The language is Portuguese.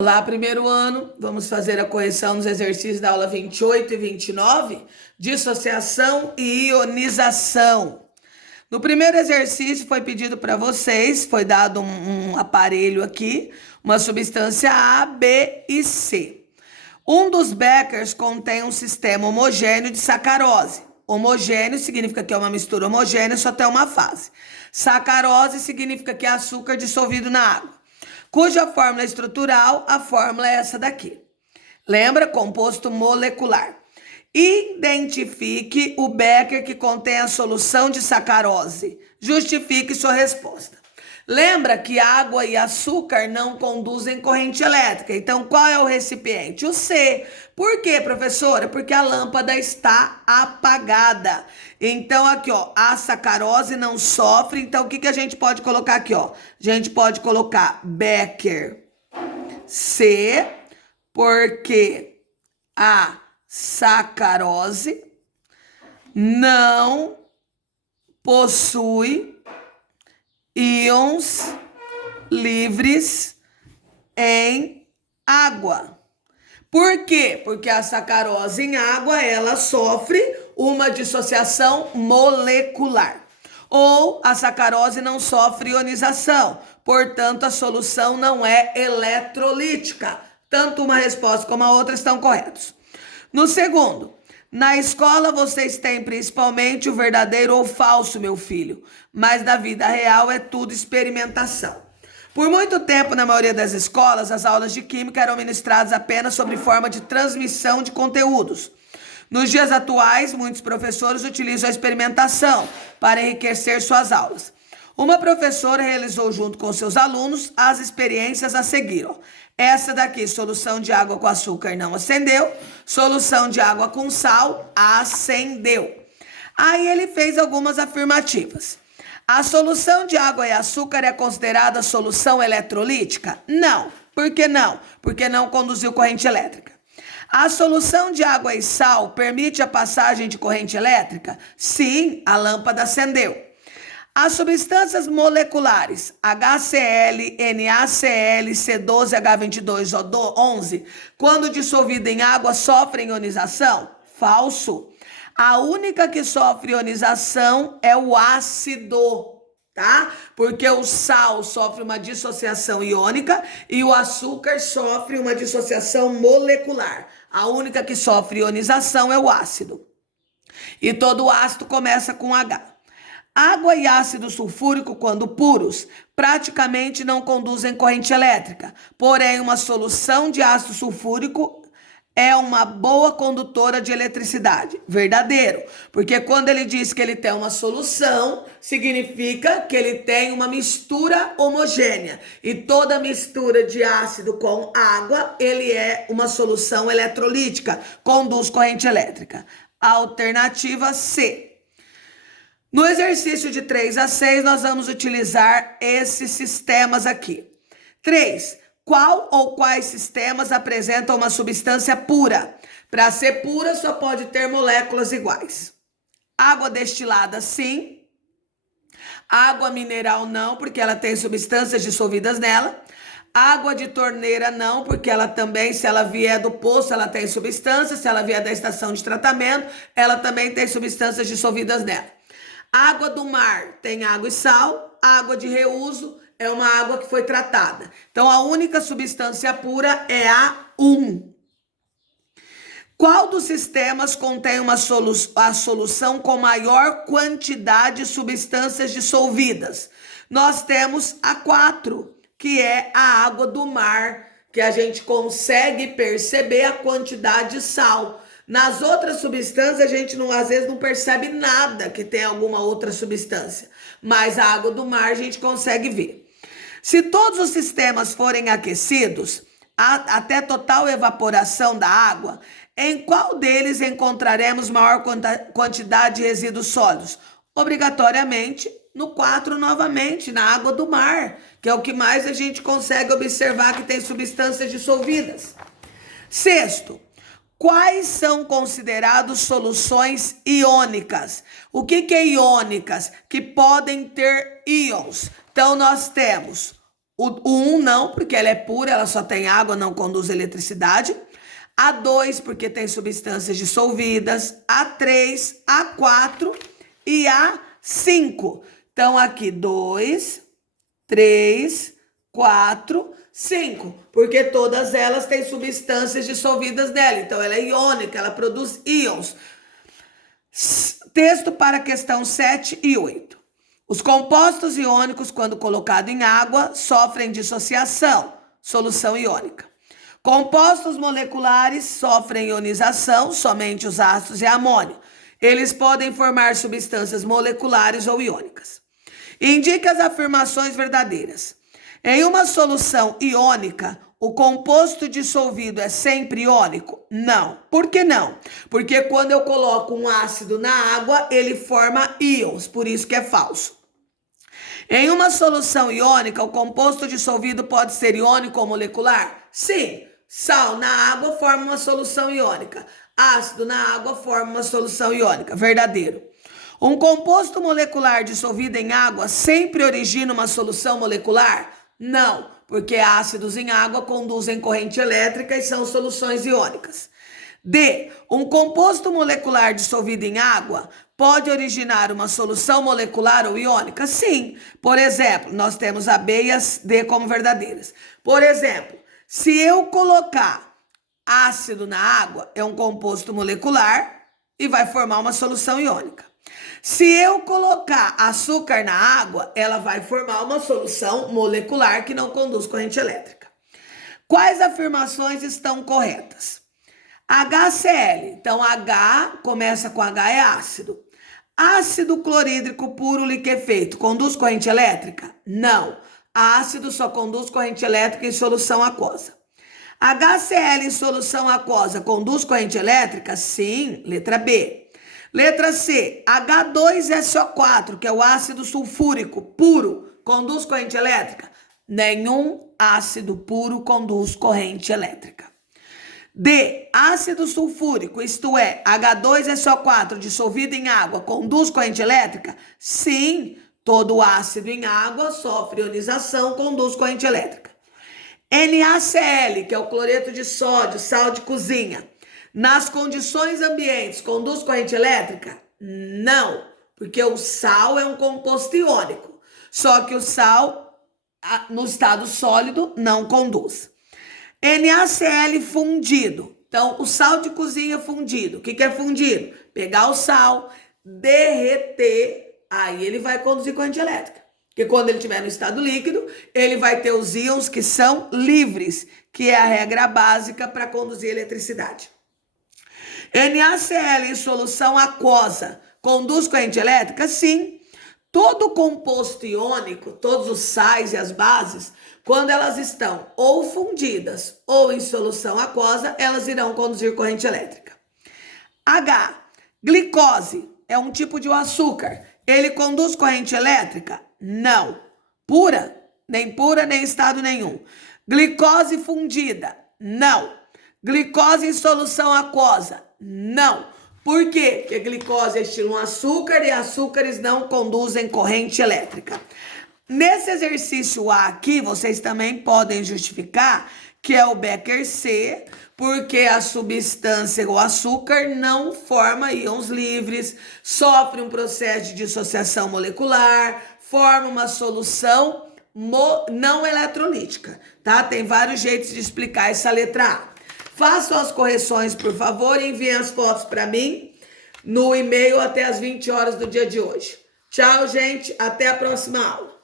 Olá, primeiro ano, vamos fazer a correção nos exercícios da aula 28 e 29, dissociação e ionização. No primeiro exercício foi pedido para vocês, foi dado um aparelho aqui, uma substância A, B e C. Um dos Beckers contém um sistema homogêneo de sacarose. Homogêneo significa que é uma mistura homogênea, só tem uma fase. Sacarose significa que é açúcar dissolvido na água. Cuja fórmula estrutural, a fórmula é essa daqui. Lembra? Composto molecular. Identifique o Becker que contém a solução de sacarose. Justifique sua resposta. Lembra que água e açúcar não conduzem corrente elétrica. Então, qual é o recipiente? O C. Por quê, professora? Porque a lâmpada está apagada. Então, aqui, ó, a sacarose não sofre. Então, o que a gente pode colocar aqui, ó? A gente pode colocar Becker C, porque a sacarose não possui íons livres em água. Por quê? Porque a sacarose em água, ela sofre uma dissociação molecular. Ou a sacarose não sofre ionização, portanto a solução não é eletrolítica. Tanto uma resposta como a outra estão corretos. No segundo, na escola vocês têm principalmente o verdadeiro ou falso, meu filho, mas na vida real é tudo experimentação. Por muito tempo, na maioria das escolas, as aulas de química eram ministradas apenas sobre forma de transmissão de conteúdos. Nos dias atuais, muitos professores utilizam a experimentação para enriquecer suas aulas. Uma professora realizou junto com seus alunos as experiências a seguir. Essa daqui, solução de água com açúcar, não acendeu. Solução de água com sal, acendeu. Aí ele fez algumas afirmativas. A solução de água e açúcar é considerada solução eletrolítica? Não. Por que não? Porque não conduziu corrente elétrica. A solução de água e sal permite a passagem de corrente elétrica? Sim, a lâmpada acendeu. As substâncias moleculares HCl, NaCl, C12H22O11, quando dissolvida em água, sofrem ionização? Falso. A única que sofre ionização é o ácido, tá? Porque o sal sofre uma dissociação iônica e o açúcar sofre uma dissociação molecular. A única que sofre ionização é o ácido. E todo ácido começa com H. Água e ácido sulfúrico, quando puros, praticamente não conduzem corrente elétrica. Porém, uma solução de ácido sulfúrico é uma boa condutora de eletricidade. Verdadeiro. Porque quando ele diz que ele tem uma solução, significa que ele tem uma mistura homogênea. E toda mistura de ácido com água, ele é uma solução eletrolítica. Conduz corrente elétrica. Alternativa C. No exercício de 3 a 6, nós vamos utilizar esses sistemas aqui. 3. Qual ou quais sistemas apresentam uma substância pura? Para ser pura, só pode ter moléculas iguais. Água destilada, sim. Água mineral, não, porque ela tem substâncias dissolvidas nela. Água de torneira, não, porque ela também, se ela vier do poço, ela tem substâncias. Se ela vier da estação de tratamento, ela também tem substâncias dissolvidas nela. Água do mar tem água e sal, água de reuso é uma água que foi tratada. Então, a única substância pura é a 1. Qual dos sistemas contém a solução com maior quantidade de substâncias dissolvidas? Nós temos a 4, que é a água do mar, que a gente consegue perceber a quantidade de sal. Nas outras substâncias, a gente às vezes não percebe nada que tem alguma outra substância. Mas a água do mar a gente consegue ver. Se todos os sistemas forem aquecidos, até total evaporação da água, em qual deles encontraremos maior quantidade de resíduos sólidos? Obrigatoriamente, no 4 novamente, na água do mar, que é o que mais a gente consegue observar que tem substâncias dissolvidas. Sexto. Quais são considerados soluções iônicas? O que é iônicas? Que podem ter íons. Então, nós temos O 1 não, porque ela é pura, ela só tem água, não conduz eletricidade. A2, porque tem substâncias dissolvidas. A3, A4 e A5. Então, aqui 2, 3, 4, 5. Porque todas elas têm substâncias dissolvidas nela. Então, ela é iônica, ela produz íons. Texto para a questão 7 e 8. Os compostos iônicos, quando colocados em água, sofrem dissociação, solução iônica. Compostos moleculares sofrem ionização, somente os ácidos e amônio. Eles podem formar substâncias moleculares ou iônicas. Indique as afirmações verdadeiras. Em uma solução iônica, o composto dissolvido é sempre iônico? Não. Por que não? Porque quando eu coloco um ácido na água, ele forma íons, por isso que é falso. Em uma solução iônica, o composto dissolvido pode ser iônico ou molecular? Sim. Sal na água forma uma solução iônica. Ácido na água forma uma solução iônica. Verdadeiro. Um composto molecular dissolvido em água sempre origina uma solução molecular? Não, porque ácidos em água conduzem corrente elétrica e são soluções iônicas. D. Um composto molecular dissolvido em água pode originar uma solução molecular ou iônica? Sim. Por exemplo, nós temos a B e a D como verdadeiras. Por exemplo, se eu colocar ácido na água, é um composto molecular e vai formar uma solução iônica. Se eu colocar açúcar na água, ela vai formar uma solução molecular que não conduz corrente elétrica. Quais afirmações estão corretas? HCl, então H começa com H, é ácido. Ácido clorídrico puro liquefeito conduz corrente elétrica? Não. Ácido só conduz corrente elétrica em solução aquosa. HCl em solução aquosa conduz corrente elétrica? Sim, letra B. Letra C, H2SO4, que é o ácido sulfúrico puro, conduz corrente elétrica? Nenhum ácido puro conduz corrente elétrica. D, ácido sulfúrico, isto é, H2SO4 dissolvido em água, conduz corrente elétrica? Sim, todo ácido em água sofre ionização, conduz corrente elétrica. NaCl, que é o cloreto de sódio, sal de cozinha, nas condições ambientes, conduz corrente elétrica? Não, porque o sal é um composto iônico. Só que o sal, no estado sólido, não conduz. NaCl fundido. Então, o sal de cozinha fundido. O que é fundido? Pegar o sal, derreter, aí ele vai conduzir corrente elétrica. Porque quando ele estiver no estado líquido, ele vai ter os íons que são livres, que é a regra básica para conduzir eletricidade. NaCl em solução aquosa conduz corrente elétrica? Sim. Todo composto iônico, todos os sais e as bases, quando elas estão ou fundidas ou em solução aquosa, elas irão conduzir corrente elétrica. H. Glicose é um tipo de açúcar. Ele conduz corrente elétrica? Não. Pura nem estado nenhum. Glicose fundida? Não. Glicose em solução aquosa? Não. Por quê? Porque glicose é estilo um açúcar e açúcares não conduzem corrente elétrica. Nesse exercício A aqui, vocês também podem justificar que é o Becker C, porque a substância, o açúcar, não forma íons livres, sofre um processo de dissociação molecular, forma uma solução não eletrolítica, tá? Tem vários jeitos de explicar essa letra A. Façam as correções, por favor, e enviem as fotos para mim no e-mail até as 20 horas do dia de hoje. Tchau, gente. Até a próxima aula.